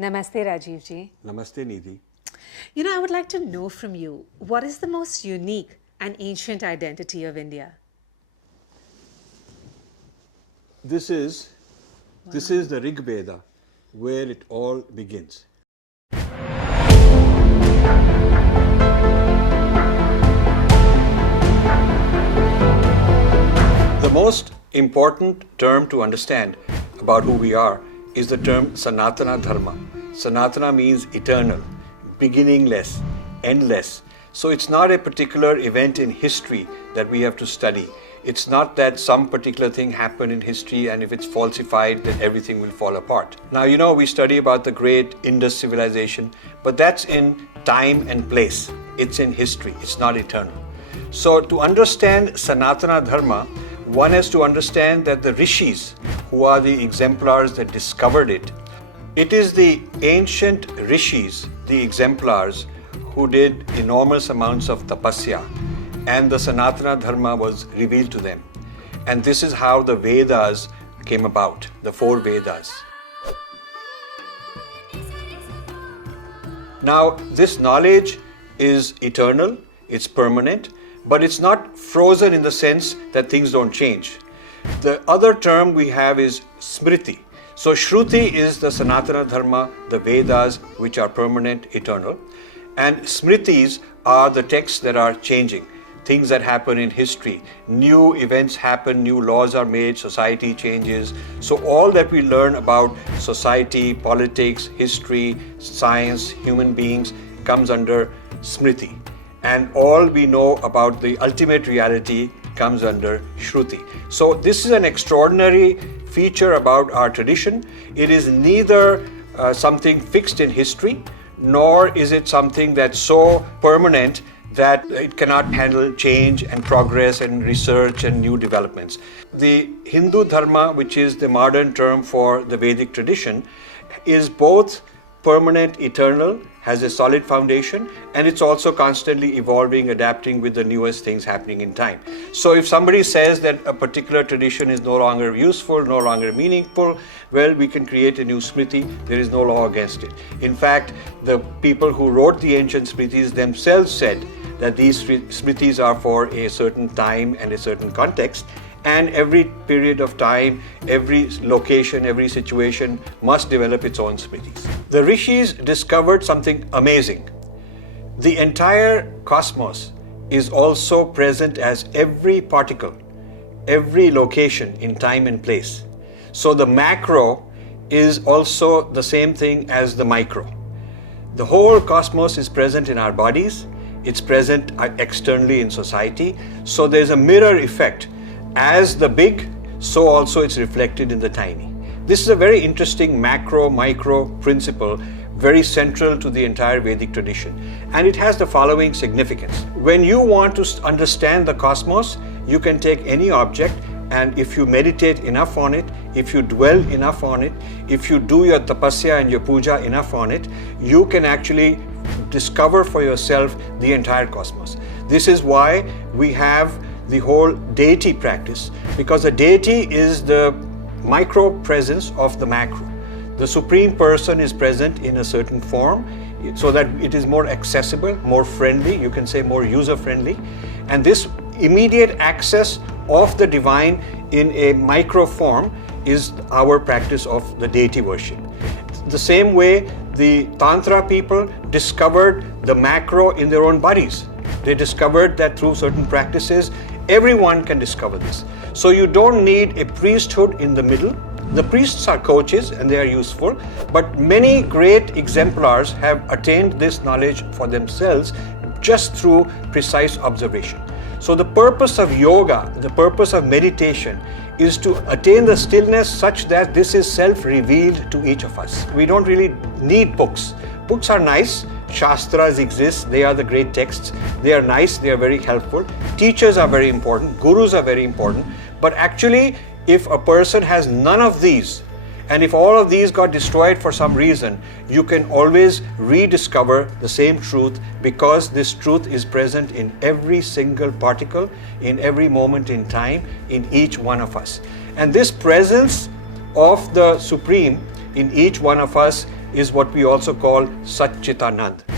Namaste, Rajiv ji. Namaste, Nidhi. I would like to know from you, what is the most unique and ancient identity of India? This is the Rig Veda, where it all begins. The most important term to understand about who we are is the term Sanatana Dharma. Sanatana means eternal, beginningless, endless. So it's not a particular event in history that we have to study. It's not that some particular thing happened in history and if it's falsified, then everything will fall apart. Now, we study about the great Indus civilization, but that's in time and place. It's in history. It's not eternal. So to understand Sanatana Dharma, one has to understand that the rishis, who are the exemplars that discovered it, it is the ancient rishis, the exemplars, who did enormous amounts of tapasya, and the Sanatana Dharma was revealed to them. And this is how the Vedas came about, the 4 Vedas. Now, this knowledge is eternal, it's permanent, but it's not frozen in the sense that things don't change. The other term we have is Smriti. So Shruti is the Sanatana Dharma, the Vedas, which are permanent, eternal. And Smritis are the texts that are changing, things that happen in history. New events happen, new laws are made, society changes. So all that we learn about society, politics, history, science, human beings comes under Smriti. And all we know about the ultimate reality comes under Shruti. So this is an extraordinary feature about our tradition. It is neither something fixed in history, nor is it something that's so permanent that it cannot handle change and progress and research and new developments. The Hindu Dharma, which is the modern term for the Vedic tradition, is both permanent, eternal, has a solid foundation, and it's also constantly evolving, adapting with the newest things happening in time. So if somebody says that a particular tradition is no longer useful, no longer meaningful, well, we can create a new Smriti. There is no law against it. In fact, the people who wrote the ancient Smritis themselves said that these Smritis are for a certain time and a certain context, and every period of time, every location, every situation must develop its own Smritis. The rishis discovered something amazing. The entire cosmos is also present as every particle, every location in time and place. So the macro is also the same thing as the micro. The whole cosmos is present in our bodies, it's present externally in society, so there's a mirror effect. As the big, so also it's reflected in the tiny. This is a very interesting macro-micro principle, very central to the entire Vedic tradition. And it has the following significance. When you want to understand the cosmos, you can take any object, and if you meditate enough on it, if you dwell enough on it, if you do your tapasya and your puja enough on it, you can actually discover for yourself the entire cosmos. This is why we have the whole deity practice, because the deity is the micro presence of the macro. The Supreme Person is present in a certain form so that it is more accessible, more friendly, you can say more user-friendly. And this immediate access of the divine in a micro form is our practice of the deity worship. The same way the Tantra people discovered the macro in their own bodies. They discovered that through certain practices, everyone can discover this. So you don't need a priesthood in the middle. The priests are coaches and they are useful, but many great exemplars have attained this knowledge for themselves just through precise observation. So the purpose of yoga, the purpose of meditation is to attain the stillness such that this is self-revealed to each of us. We don't really need books. Books are nice. Shastras exist, they are the great texts. They are nice, they are very helpful. Teachers are very important, gurus are very important. But actually, if a person has none of these, and if all of these got destroyed for some reason, you can always rediscover the same truth, because this truth is present in every single particle, in every moment in time, in each one of us. And this presence of the Supreme in each one of us is what we also call Sachchidananda.